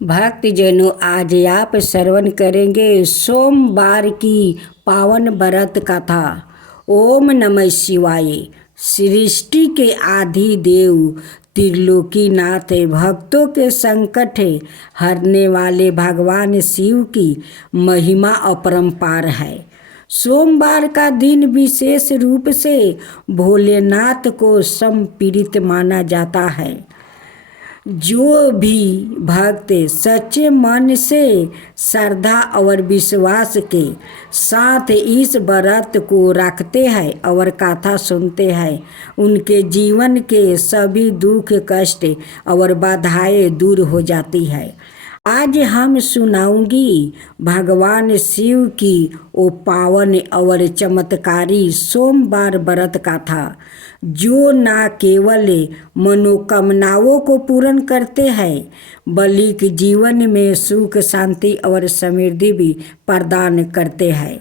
भक्तजनों, आज आप श्रवण करेंगे सोमवार की पावन व्रत कथा। ओम नमः शिवाय। सृष्टि के आदि देव त्रिलोकीनाथ, भक्तों के संकट हरने वाले भगवान शिव की महिमा अपरंपार है। सोमवार का दिन विशेष रूप से भोलेनाथ को समर्पित माना जाता है। जो भी भक्त सच्चे मन से श्रद्धा और विश्वास के साथ इस व्रत को रखते हैं और कथा सुनते हैं, उनके जीवन के सभी दुख कष्ट और बाधाएं दूर हो जाती है। आज हम सुनाऊंगी भगवान शिव की वो पावन और चमत्कारी सोमवार व्रत कथा, जो न केवल मनोकामनाओं को पूर्ण करते हैं बल्कि जीवन में सुख, शांति और समृद्धि भी प्रदान करते हैं।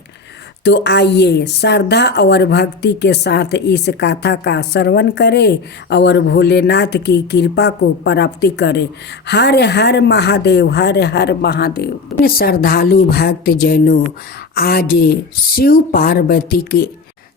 तो आइए श्रद्धा और भक्ति के साथ इस कथा का श्रवण करें और भोलेनाथ की कृपा को प्राप्ति करें। हर हर महादेव, हर हर महादेव। श्रद्धालु भक्त जनों, आज शिव पार्वती के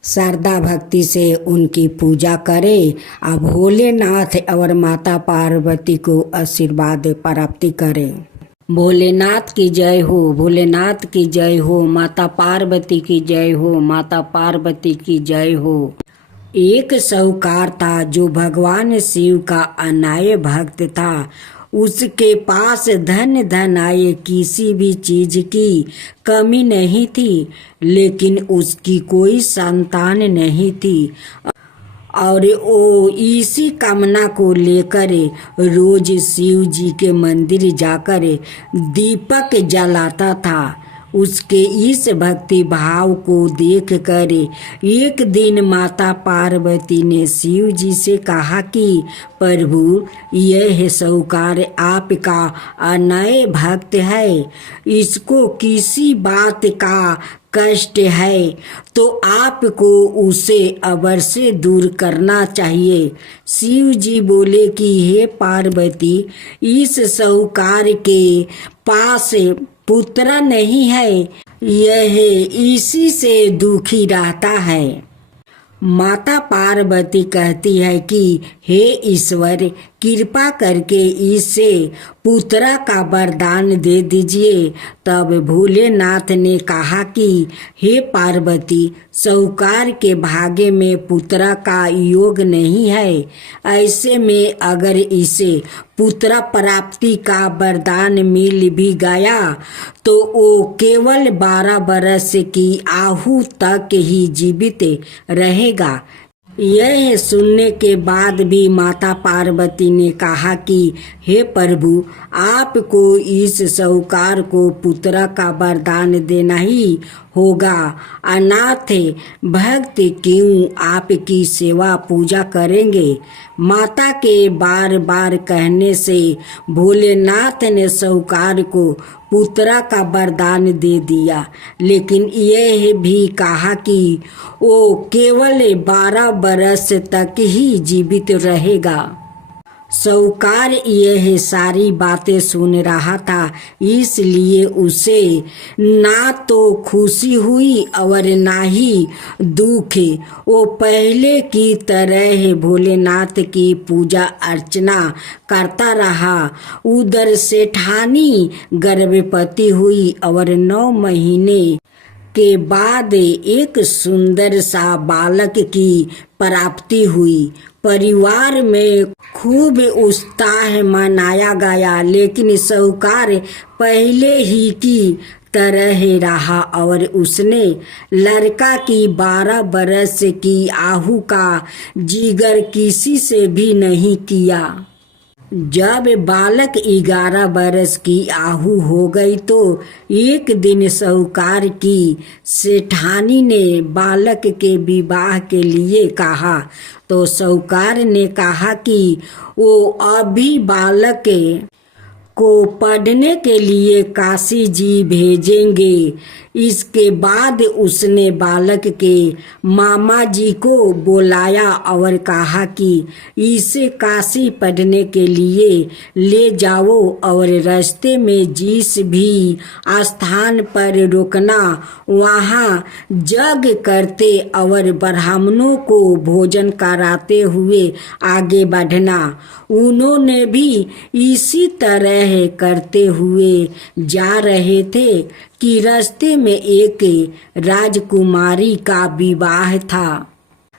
श्रद्धा भक्ति से उनकी पूजा करें और भोलेनाथ और माता पार्वती को आशीर्वाद प्राप्ति करें। भोलेनाथ की जय हो, भोलेनाथ की जय हो, माता पार्वती की जय हो, माता पार्वती की जय हो। एक साहूकार था जो भगवान शिव का अनाय भक्त था। उसके पास धन धन आए किसी भी चीज की कमी नहीं थी, लेकिन उसकी कोई संतान नहीं थी और वो इसी कामना को लेकर रोज शिव जी के मंदिर जाकर दीपक जलाता था। उसके इस भक्ति भाव को देखकर एक दिन माता पार्वती ने शिव जी से कहा कि प्रभु, यह साहूकार आपका अनय भक्त है, इसको किसी बात का कष्ट है तो आपको उसे अवश्य दूर करना चाहिए। शिव जी बोले कि हे पार्वती, इस साहूकार के पास पुत्र नहीं है, यह इसी से दुखी रहता है। माता पार्वती कहती है कि हे ईश्वर, कृपा करके इसे पुत्र का वरदान दे दीजिए। तब भोलेनाथ ने कहा कि हे पार्वती, साहूकार के भाग्य में पुत्र का योग नहीं है। ऐसे में अगर इसे पुत्र प्राप्ति का वरदान मिल भी गया तो वो केवल 12 वर्ष की आयु तक ही जीवित रहेगा। यह सुनने के बाद भी माता पार्वती ने कहा कि हे प्रभु, आपको इस साहूकार को पुत्र का वरदान देना ही होगा। अनाथ भक्त क्यों आपकी सेवा पूजा करेंगे। माता के बार बार कहने से भोलेनाथ ने साहूकार को पुत्र का वरदान दे दिया, लेकिन यह भी कहा कि वो केवल 12 वर्ष तक ही जीवित रहेगा। साहूकार यह सारी बातें सुन रहा था, इसलिए उसे ना तो खुशी हुई और ना ही दुख। वो पहले की तरह भोलेनाथ की पूजा अर्चना करता रहा। उधर सेठानी गर्भवती हुई और 9 महीने के बाद एक सुंदर सा बालक की प्राप्ति हुई। परिवार में खूब उत्साह मनाया गया, लेकिन साहूकार पहले ही की तरह रहा और उसने लड़का की 12 वर्ष की आयु का जिक्र किसी से भी नहीं किया। जब बालक 11 वर्ष की आयु हो गई तो एक दिन साहूकार की सेठानी ने बालक के विवाह के लिए कहा। तो साहूकार ने कहा कि वो अभी बालक को पढ़ने के लिए काशी जी भेजेंगे। इसके बाद उसने बालक के मामा जी को बुलाया और कहा कि इसे काशी पढ़ने के लिए ले जाओ और रास्ते में जिस भी स्थान पर रुकना वहाँ यज्ञ करते और ब्राह्मणों को भोजन कराते हुए आगे बढ़ना। उन्होंने भी इसी तरह करते हुए जा रहे थे कि रास्ते में एक राजकुमारी का विवाह था।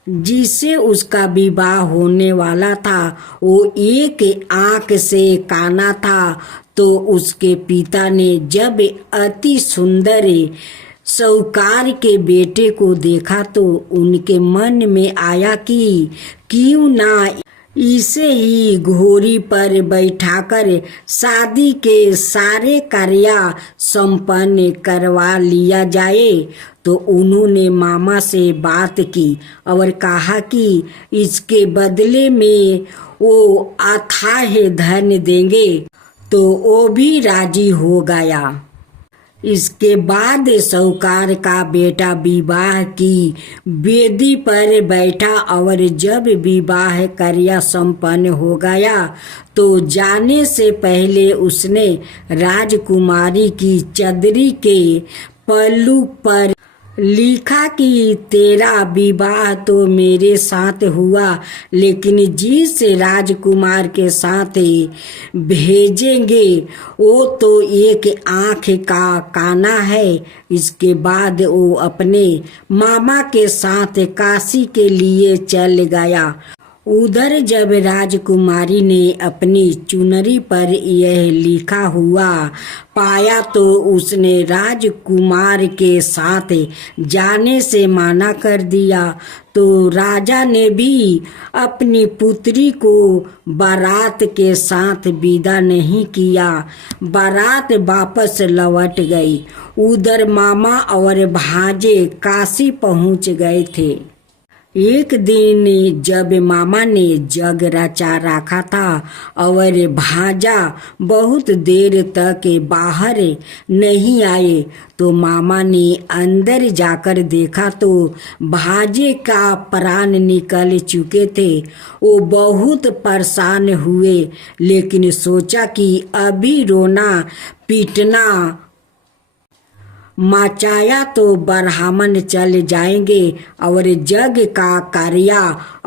जिससे उसका विवाह होने वाला था वो एक आंख से काना था। तो उसके पिता ने जब अति सुंदर साहूकार के बेटे को देखा तो उनके मन में आया कि क्यों ना इसे ही घोड़ी पर बैठाकर शादी के सारे कार्य संपन्न करवा लिया जाए। तो उन्होंने मामा से बात की और कहा कि इसके बदले में वो अथाह धन देंगे। तो वो भी राजी हो गया। इसके बाद साहूकार का बेटा विवाह की वेदी पर बैठा और जब विवाह कार्य संपन्न हो गया तो जाने से पहले उसने राजकुमारी की चदरी के पल्लू पर लिखा कि तेरा विवाह तो मेरे साथ हुआ, लेकिन जिस राजकुमार के साथ भेजेंगे वो तो एक आँख का काना है। इसके बाद वो अपने मामा के साथ काशी के लिए चल गया। उधर जब राजकुमारी ने अपनी चुनरी पर यह लिखा हुआ पाया तो उसने राजकुमार के साथ जाने से मना कर दिया। तो राजा ने भी अपनी पुत्री को बारात के साथ विदा नहीं किया। बारात वापस लौट गई। उधर मामा और भांजे काशी पहुंच गए थे। एक दिन जब मामा ने जग रचा रखा था और भांजा बहुत देर तक बाहर नहीं आए तो मामा ने अंदर जाकर देखा तो भांजे का प्राण निकल चुके थे। वो बहुत परेशान हुए, लेकिन सोचा कि अभी रोना पीटना मचाया तो ब्राह्मण चल जाएंगे और जग का कार्य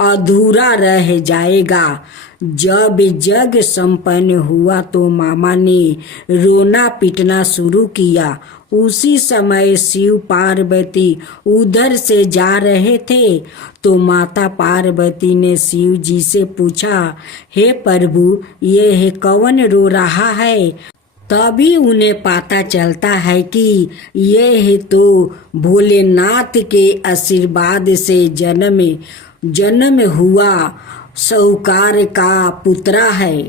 अधूरा रह जाएगा। जब जग संपन्न हुआ तो मामा ने रोना पीटना शुरू किया। उसी समय शिव पार्वती उधर से जा रहे थे तो माता पार्वती ने शिव जी से पूछा, हे प्रभु, ये कौन रो रहा है? तभी उन्हें पता चलता है कि यह तो भोलेनाथ के आशीर्वाद से जन्म हुआ साहूकार का पुत्र है।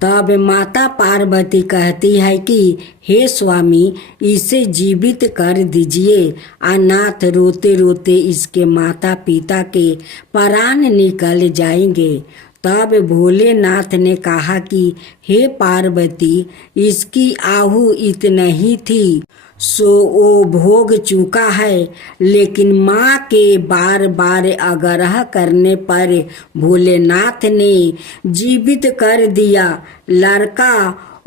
तब माता पार्वती कहती है कि हे स्वामी, इसे जीवित कर दीजिए। अनाथ रोते रोते इसके माता पिता के प्राण निकल जाएंगे। तब भोलेनाथ ने कहा कि हे पार्वती, इसकी आहु इतना ही थी सो वो भोग चुका है। लेकिन माँ के बार बार आग्रह करने पर भोलेनाथ ने जीवित कर दिया। लड़का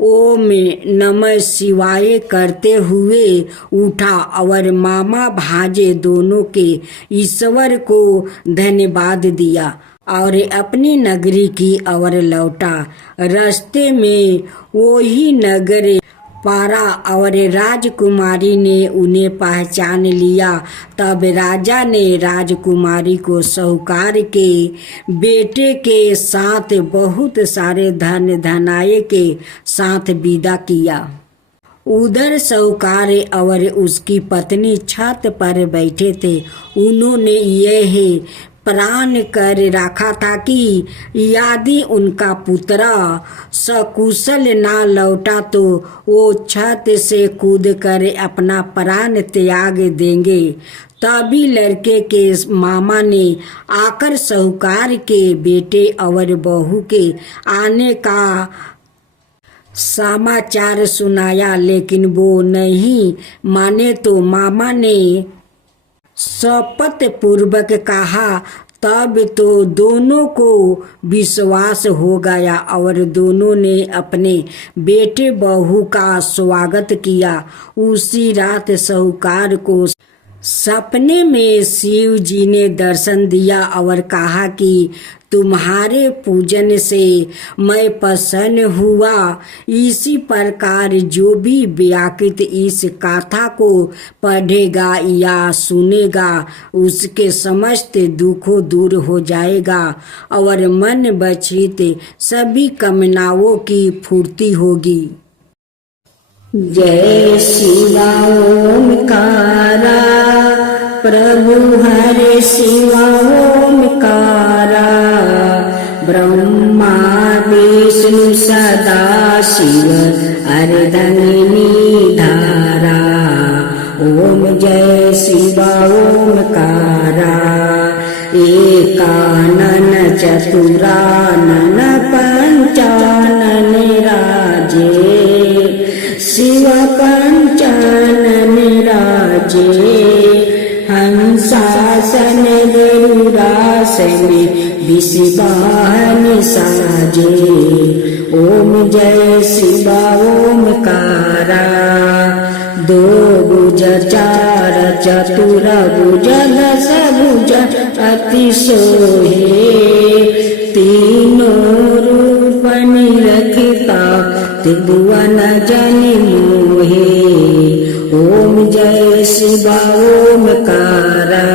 ओम नमः शिवाय करते हुए उठा और मामा भांजे दोनों के ईश्वर को धन्यवाद दिया और अपनी नगरी की ओर लौटा। रास्ते में वही नगर पारा और राजकुमारी ने उन्हें पहचान लिया। तब राजा ने राजकुमारी को साहूकार के बेटे के साथ बहुत सारे धन धनाये के साथ विदा किया। उधर साहूकार और उसकी पत्नी छत पर बैठे थे। उन्होंने यह प्रण कर रखा था कि यदि उनका पुत्र सकुशल ना लौटा तो वो छत से कूदकर अपना प्राण त्याग देंगे। तभी लड़के के मामा ने आकर साहूकार के बेटे और बहू के आने का समाचार सुनाया लेकिन वो नहीं माने तो मामा ने शपथ पूर्वक कहा। तब तो दोनों को विश्वास हो गया और दोनों ने अपने बेटे बहू का स्वागत किया। उसी रात साहूकार को सपने में शिव जी ने दर्शन दिया और कहा कि तुम्हारे पूजन से मैं प्रसन्न हुआ। इसी प्रकार जो भी व्याकृत इस कथा को पढ़ेगा या सुनेगा उसके समस्त दुखों दूर हो जाएगा और मन बचित सभी कामनाओं की पूर्ति होगी। जय शिवा ओमकारा प्रभु हरे शिवा ओमकारा ब्रह्मा विष्णु सदा शिव अर्धंगिनी धारा। ओम जय शिवा ओमकारा एकानन चतुरानन पंचानन राजे शिव पंचानन राजे हंसासन गरुड़ासन विषवाहन साजे। ओम जय शिवा ओमकारा दो भुज चार चतुर भुज दस भुज अति सोहे तीनों रूप निरखता त्रिभुवन जन मोहे। ओम जय शिवा ओमकारा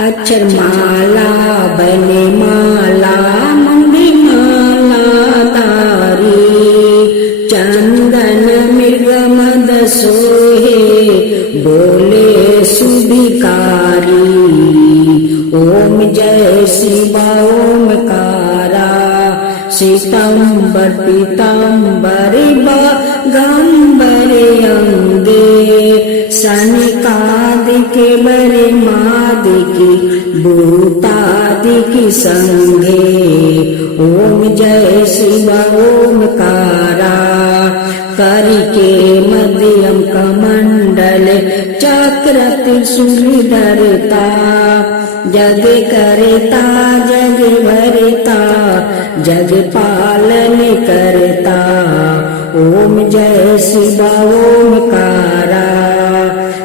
अक्षर माला बने माला मंदी माला तारी चंदन मृग मद सोहे बोले सुधिकारी। ओम जय शिवा ओमकारा श्वेतांबर पीतांबर गंबर अंगे सनिकादिके बरे मादिकी भूतादिकी संगे। ओम जय शिवा ओमकारा करिके मध्यम कमंडल चक्र त्रिशूल धरता जग करता जग भरता जग पालन करता। ओम जय शिवा ओमकारा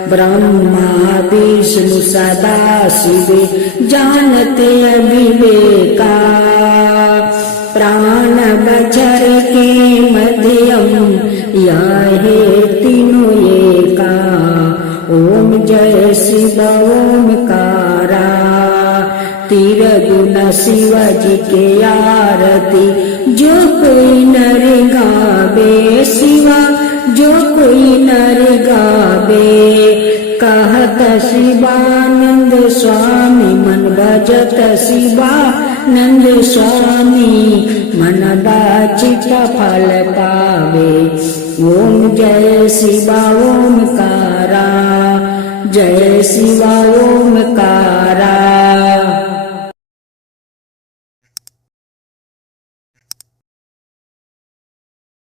ब्रह्मा विष्णु सदा शिव जानते अविवेका प्राण बचर के मध्यम याहे तीनों एका। ओम जय शिवा ओमकारा तिरगुण शिव जी के आरती जो कोई नर गावे शिवा जो कोई नर गावे। कहत शिवानंद स्वामी मन भजत शिवानंद स्वामी मन बाचित फल पावे। ओम जय शिवा ओमकारा जय शिवा ओमकारा।